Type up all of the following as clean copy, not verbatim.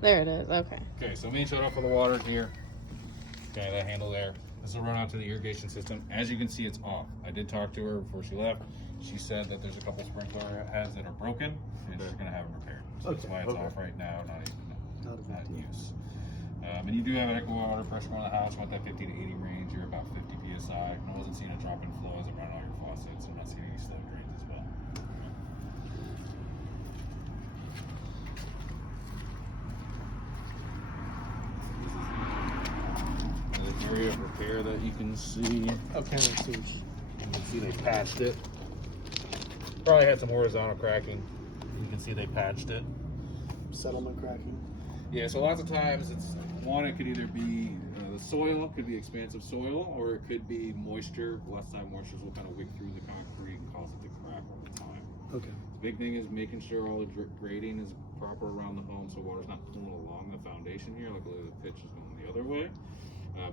There it is. Okay. Okay, so main shut off for the water here. Okay, that handle there. This will run out to the irrigation system. As you can see, it's off. I did talk to her before she left. She said that there's a couple sprinkler heads that are broken, and she's gonna have them repaired. So that's why it's off right now, not in use. And you do have adequate water pressure on the house, about that 50 to 80 range. You're about 50 psi. I wasn't seeing a drop in flow as I run all your faucets. I'm not seeing any slow drains as well. The area of repair that you can see. Okay, let's see. You can see they patched it. Probably had some horizontal cracking. You can see they patched it. Settlement cracking. Yeah, so lots of times it's one, it could either be the soil, could be expansive soil, or it could be moisture. Less time moistures will kind of wick through the concrete and cause it to crack over time. Okay. The big thing is making sure all the grading is proper around the home so water's not pulling along the foundation here. Luckily the pitch is going the other way.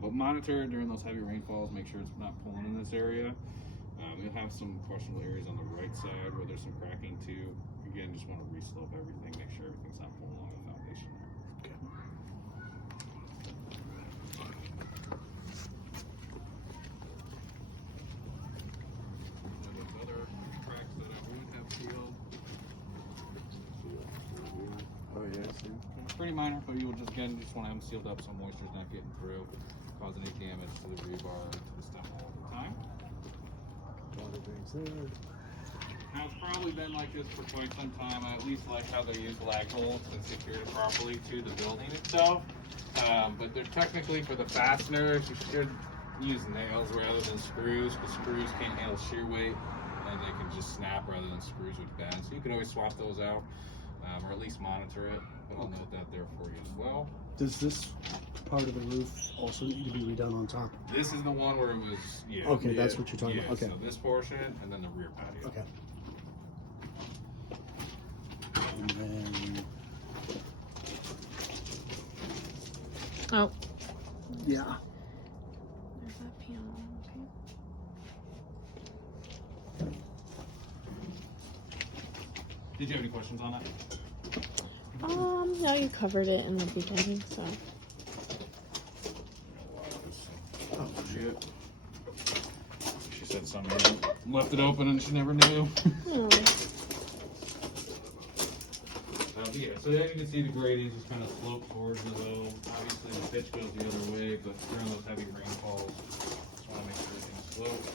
But monitor during those heavy rainfalls, make sure it's not pulling in this area. You'll have some questionable areas on the right side where there's some cracking too. Again, just want to re-slope everything, make sure everything's not pulling along the foundation there. Okay. Those other cracks that I would have sealed. Oh yeah, I see. Pretty minor, but you will just again just want to have them sealed up so moisture's not getting through, causing any damage to the rebar or to the stem all the time. Water drains there. Now it's probably been like this for quite some time. I at least like how they use lag bolts and secure it properly to the building itself. But they're technically for the fasteners, you should use nails rather than screws, because screws can't handle shear weight and they can just snap rather than screws would bend. So you can always swap those out, or at least monitor it. But I'll note that there for you as well. Does this part of the roof also need to be redone on top? This is the one where it was, yeah. Okay, yeah, that's what you're talking yeah, about. Okay. So this portion and then the rear patio. Okay. And then, Oh. yeah. There's that piano. Did you have any questions on that? Okay. No, you covered it in the beginning, so. Oh, Shit. She said something left it open and she never knew. Hmm. Yeah, so as you can see, the gradients just kind of slope towards the low. Obviously, the pitch goes the other way, but during those heavy rainfalls, just want to make sure everything's sloped.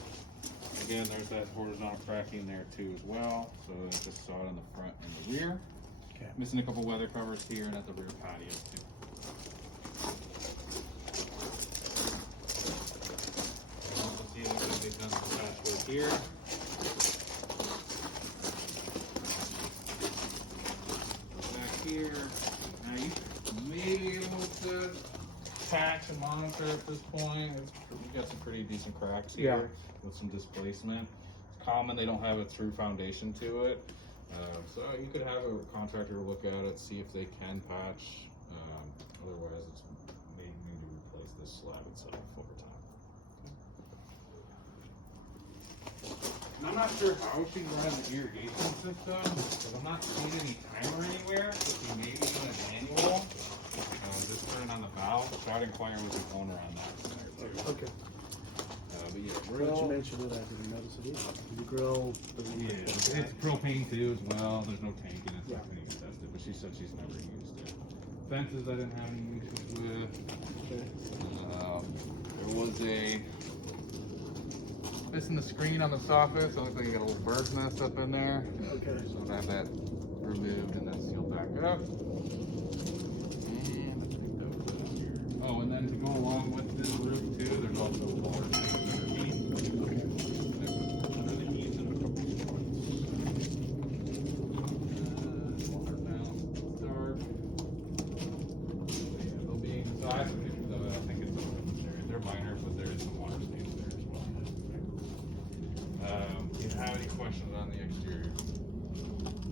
Again, there's that horizontal cracking there too as well. So I just saw it in the front and the rear. Okay. Missing a couple weather covers here and at the rear patio too. You can also see that they've done some patchwork here. Here. Now you may be able to patch and monitor at this point. We've got some pretty decent cracks here with some displacement. It's common they don't have a true foundation to it. So you could have a contractor look at it, see if they can patch. Otherwise, it's may need to replace this slab itself over time. And I'm not sure how she's running the irrigation system, because I'm not seeing any timer anywhere. So she may be doing a manual. Just turn on the valve. So I'd inquire with the owner on that there too. Okay. But yeah, Now that grill. you mentioned it, I didn't notice it either. The grill. Yeah, it's propane too as well. There's no tank in it, so Yeah. I couldn't even test it. But she said she's never used it. Fences I didn't have any issues with. Okay. There was a missing the screen on the soffit, so it looks like you got a little bird's nest up in there. Okay. So we'll have that removed and then sealed back up. And I think that was it here. Oh, and then to go along with this roof too, there's also a water tank underneath. Underneath and a couple of spots. Water now, dark. Yeah, they'll be inside, but I think it's they're minor, but there is some water stains there as well. Do you have any questions on the exterior?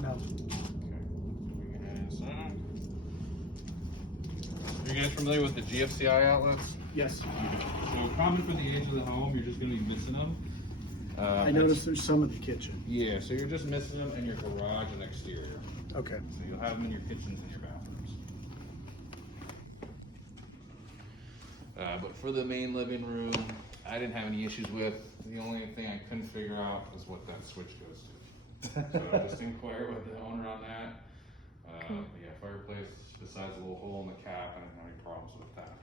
No. Okay. Moving ahead, so. Are you guys familiar with the GFCI outlets? Yes. So common for the age of the home, you're just going to be missing them. I noticed there's some in the kitchen. Yeah, so you're just missing them in your garage and exterior. Okay. So you'll have them in your kitchens and your bathrooms. But for the main living room, I didn't have any issues with. The only thing I couldn't figure out was what that switch goes to. So I just inquired with the owner on that. But yeah, fireplace, besides a little hole in the cap, I didn't have any problems with that.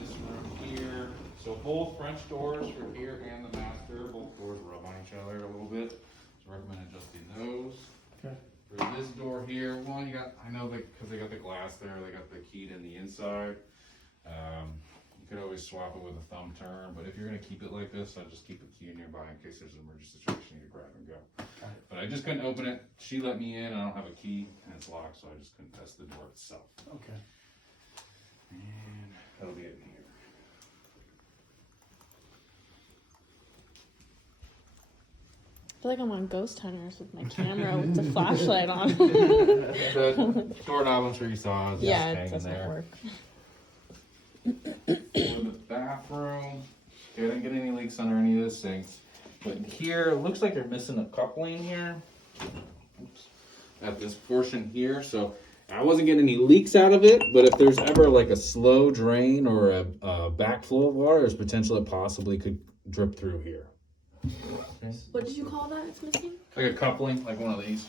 This room here, so both French doors for here and the master, both doors rub on each other a little bit. So I recommend adjusting those. Okay. For this door here, well, you got, I know that because they got the glass there, they got the keyed in the inside. You could always swap it with a thumb turn, but if you're gonna keep it like this, I'd just keep a key nearby in case there's an emergency situation you need to grab and go. Got it. But I just couldn't open it. She let me in, and I don't have a key, and it's locked, so I just couldn't test the door itself. Okay. And that'll be it here. I feel like I'm on Ghost Hunters with my camera with the flashlight on. The doorknob, I'm sure you saw, is just Yeah, it hanging doesn't there. work. For the bathroom, okay, I didn't get any leaks under any of the sinks. But here, it looks like they're missing a coupling here. Oops. At this portion here, so I wasn't getting any leaks out of it, but if there's ever like a slow drain or a backflow of water, there's potential it possibly could drip through here. What did you call that? It's missing? Like a coupling, like one of these.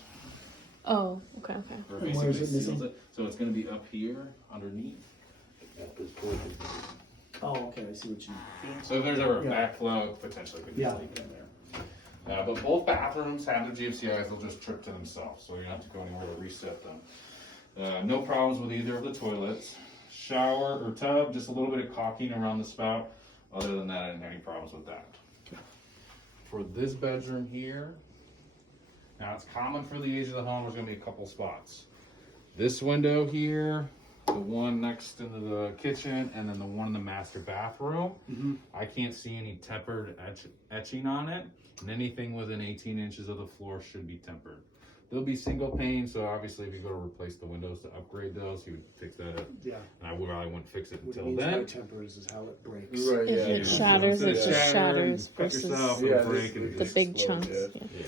Oh, okay. Or And where is basically it missing? seals it. So it's gonna be up here underneath. At this portion. Oh, okay, I see what you mean. So if there's ever a Yeah. backflow, potentially could be Yeah. a leak in there. But both bathrooms have the GFCIs, they'll just trip to themselves, so you don't have to go anywhere to reset them. No problems with either of the toilets. Shower or tub, just a little bit of caulking around the spout. Other than that, I didn't have any problems with that. For this bedroom here, now it's common for the age of the home, there's gonna be a couple spots. This window here, the one next into the kitchen, and then the one in the master bathroom. Mm-hmm. I can't see any tempered etching on it, and anything within 18 inches of the floor should be tempered. There'll be single pane, so obviously if you go to replace the windows to upgrade those, you would fix that up. Yeah. And I wouldn't fix it What it until means by then. tempers is how it breaks. Right, If yeah. it shatters, it just shatters Cut versus yourself, Yeah, it'll this- break, and it the just big explodes, chunks. yeah. Yeah. yeah.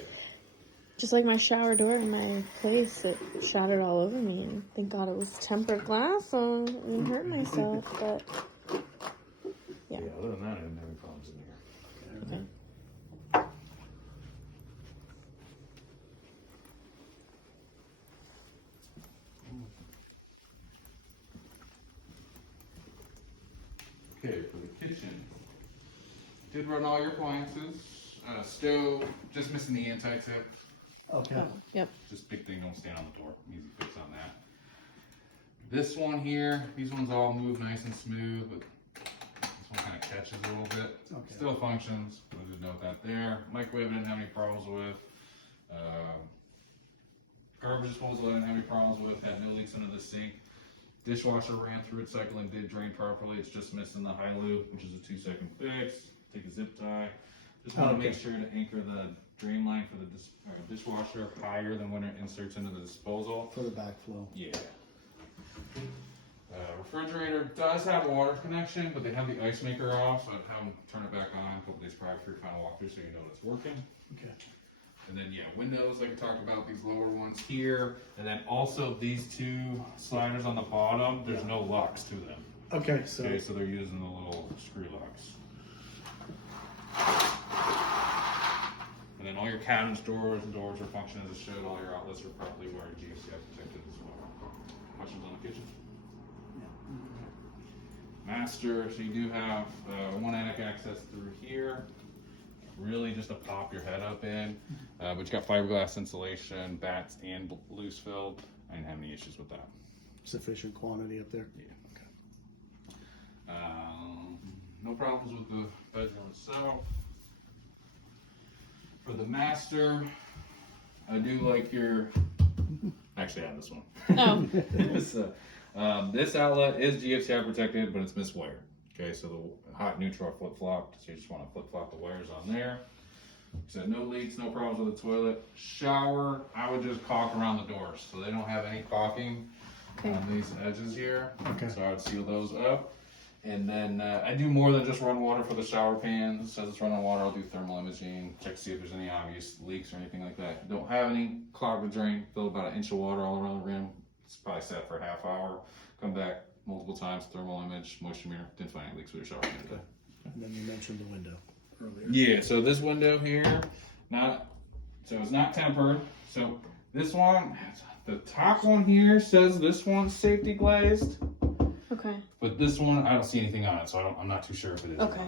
Just like my shower door in my place, it shattered all over me, and thank God it was tempered glass, so I didn't hurt myself. But Yeah, other than that, I didn't have any problems in here. okay. Okay, for the kitchen, did run all your appliances. Stove, just missing the anti-tip. Okay. Oh, yep. Just big thing, don't stand on the door. Easy fix on that. This one here, these ones all move nice and smooth, but this one kind of catches a little bit. Okay. Still functions, but just note that there. Microwave I didn't have any problems with. Garbage disposal I didn't have any problems with. Had no leaks under the sink. Dishwasher ran through its cycle and did drain properly. It's just missing the high loop, which is a 2-second fix. Take a zip tie. Just want to Okay. make sure to anchor the drain line for the dishwasher higher than when it inserts into the disposal. For the backflow. Yeah. Refrigerator does have a water connection, but they have the ice maker off, so I'd have them turn it back on a couple days prior for your final walkthrough so you know it's working. Okay. And then, yeah, windows, like I talked about, these lower ones here, and then also these two sliders on the bottom, there's no locks to them. Okay, so Okay, so they're using the little screw locks. And then all your cabinets, doors are functioning as it should. All your outlets are properly wired, GFCI protected as well. Questions on the kitchen? Master, so you do have one attic access through here. Really just to pop your head up in. But you got fiberglass insulation, bats, and loose filled. I didn't have any issues with that. sufficient quantity up there. Yeah. No problems with the bedroom itself. For the master, I do like your. Actually, I have this one. Oh. This outlet is GFCI protected, but it's miswired. Okay, so the hot neutral are flip flopped, so you just want to flip flop the wires on there. So no leaks, no problems with the toilet. Shower, I would just caulk around the doors, so they don't have any caulking Okay. on these edges here. Okay. So I would seal those up. And then I do more than just run water for the shower pan. It says it's running water. I'll do thermal imaging, check to see if there's any obvious leaks or anything like that. Don't have any clog the drain. Fill about 1 inch of water all around the rim. It's probably sat for a half hour. Come back multiple times, thermal image, moisture meter, didn't find any leaks with your shower head today. And then you mentioned the window earlier. Yeah, so this window here, it's not tempered. So this one, the top one here says this one's safety glazed, Okay. but this one, I don't see anything on it, so I'm not too sure if it is. or Okay.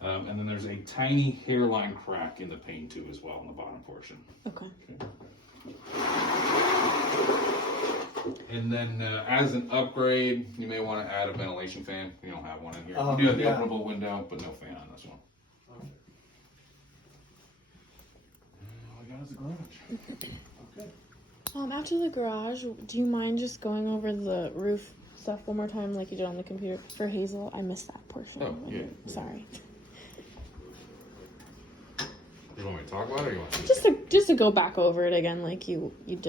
not. And then there's a tiny hairline crack in the pane too as well in the bottom portion. Okay. And then as an upgrade, you may want to add a ventilation fan. You don't have one in here. Oh, You do have the yeah. openable window, but no fan on this one. All I got is the garage. Okay. After the garage, do you mind just going over the roof stuff one more time like you did on the computer for Hazel? I missed that portion. Oh, yeah. Sorry. You want me to talk about it or you want to? Just to go back over it again like you did